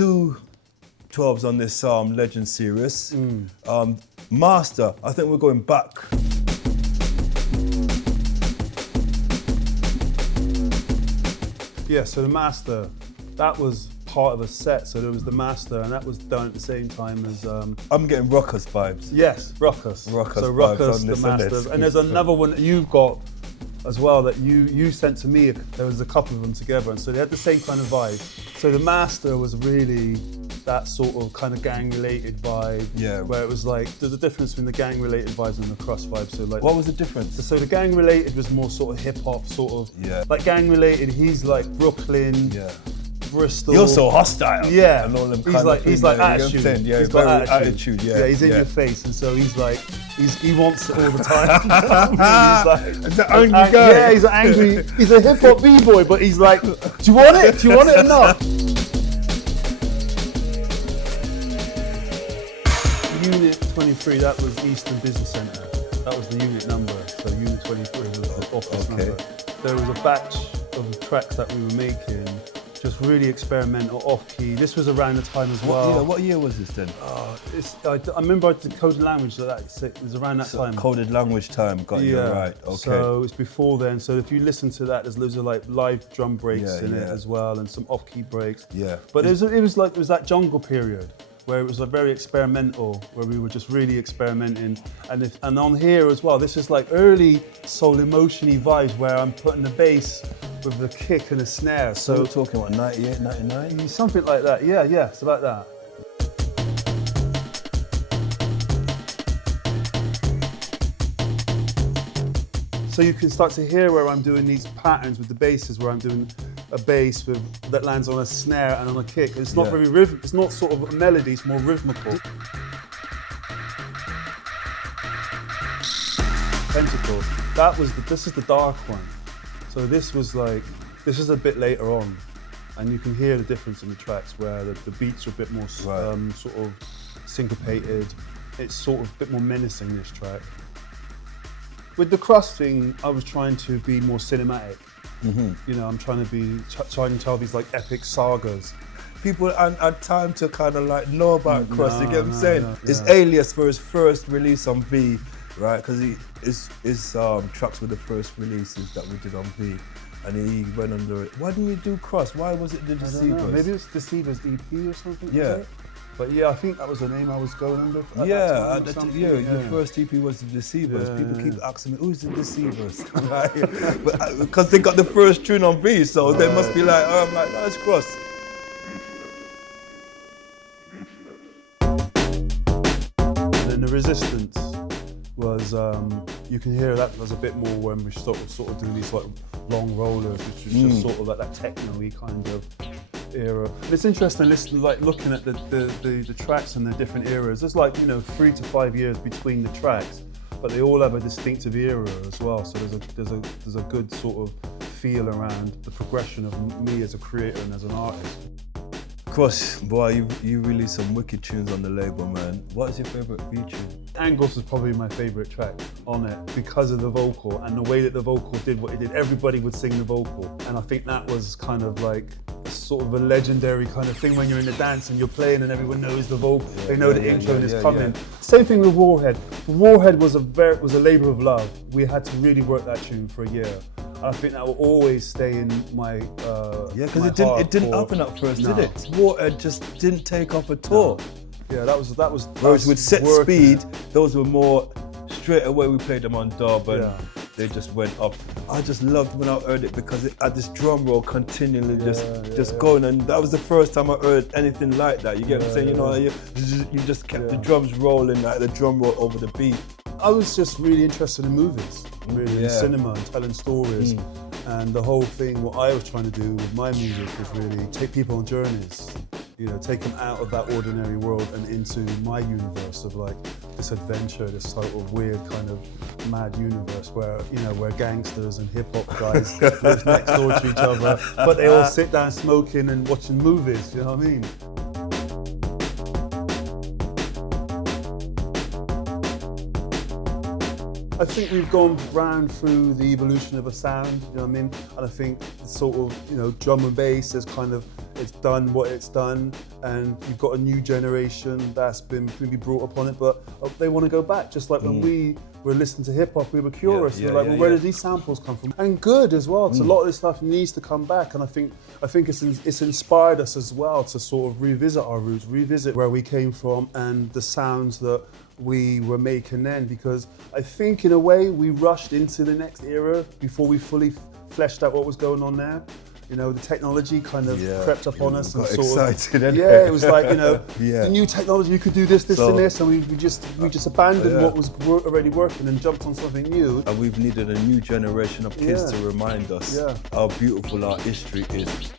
two 12s on this Legend series. Master, I think we're going back. Yeah, so the Master, that was part of a set. So there was the Master, and that was done at the same time as... I'm getting ruckus vibes. Yes, ruckus. Ruckus so vibes ruckus, on the this, on Master. this. And there's another one that you've got as well that you sent to me. There was a couple of them together, and so they had the same kind of vibe. So the Master was really that sort of kind of gang-related vibe, where it was like, there's a difference between the gang-related vibes and the Krust vibe. So like, what was the difference? So the gang-related was more sort of hip-hop, sort of, like gang-related, he's like Brooklyn, Bristol. You're so hostile. Yeah, and all them he's like attitude. Yeah, he's got attitude. Yeah, he's in your face, and so he's like, he wants it all the time. He's like, it's an angry guy. Yeah, he's an angry. He's a hip hop b-boy, but he's like, do you want it? Do you want it or not? Unit 23. That was Eastern Business Centre. That was the unit number. So Unit 23 was the office number. There was a batch of tracks that we were making. Just really experimental, off-key. This was around the time as well. What year was this then? I remember I did coded language, so it was around that time. Coded language time, got you right, okay. So it's before then, so if you listen to that, there's loads of like live drum breaks in it as well, and some off-key breaks. Yeah. But it was that jungle period, where it was like very experimental, where we were just really experimenting. And on here as well, this is like early soul emotion-y vibes where I'm putting the bass with the kick and the snare. So we're talking what, 98, 99? Something like that, yeah, it's about that. So you can start to hear where I'm doing these patterns with the basses, where I'm doing a bass that lands on a snare and on a kick. It's not very rhythmic, it's not sort of a melody, it's more rhythmical. Pentacle, this is the dark one. So this is a bit later on, and you can hear the difference in the tracks where the beats are a bit more sort of syncopated. It's sort of a bit more menacing, this track. With the Krust thing, I was trying to be more cinematic. You know, I'm trying to tell these like epic sagas. People had time to kind of like know about Krust, you get what I'm saying? His alias for his first release on V, right? Because his tracks were the first releases that we did on V. And he went under it. Why didn't we do Krust? Why was it the Deceivers? Maybe it's Deceivers EP or something? Yeah. But yeah, I think that was the name I was going under. Your first EP was the Deceivers. People keep asking me, who's the Deceivers? Because they got the first tune on V, so they must be like, oh, I'm like, no, it's Krust. And then the Resistance was, you can hear that was a bit more when we sort of doing these like long rollers, which was just sort of like that techno-y kind of era. And it's interesting looking at the tracks and the different eras. There's like, 3 to 5 years between the tracks, but they all have a distinctive era as well. So there's a good sort of feel around the progression of me as a creator and as an artist. Krust, boy, you released some wicked tunes on the label, man. What is your favourite V tune? Angles is probably my favourite track on it because of the vocal and the way that the vocal did what it did. Everybody would sing the vocal, and I think that was kind of like sort of a legendary kind of thing when you're in the dance and you're playing and everyone knows the vocal. They know the intro is coming. Same thing with Warhead. Warhead was a labour of love. We had to really work that tune for a year. I think that will always stay in my because it didn't happen at first, did it? Warhead just didn't take off at all. Yeah, that was. Whereas with Set Speed, those were more straight away. We played them on dub and they just went up. I just loved when I heard it because it had this drum roll continually just going, and that was the first time I heard anything like that. You get what I'm saying? You just kept the drums rolling, like the drum roll over the beat. I was just really interested in movies, really in cinema and telling stories. And the whole thing, what I was trying to do with my music was really take people on journeys, take them out of that ordinary world and into my universe of like this adventure, this sort of weird kind of mad universe where gangsters and hip hop guys live next door to each other, but they all sit down smoking and watching movies, you know what I mean? I think we've gone round through the evolution of a sound, you know what I mean? And I think sort of, drum and bass is kind of, it's done what it's done, and you've got a new generation that's been maybe brought upon it, but they want to go back. Just like when we were listening to hip hop, we were curious. We were like, well, where did these samples come from? And good as well, because a lot of this stuff needs to come back. And I think it's inspired us as well to sort of revisit our roots, revisit where we came from and the sounds that we were making then. Because I think in a way we rushed into the next era before we fully fleshed out what was going on there. You know, the technology kind of crept up on us and got sort excited, of, it was like, you know, the new technology, you could do this, and this, and we just abandoned what was already working and jumped on something new. And we've needed a new generation of kids to remind us how beautiful our history is.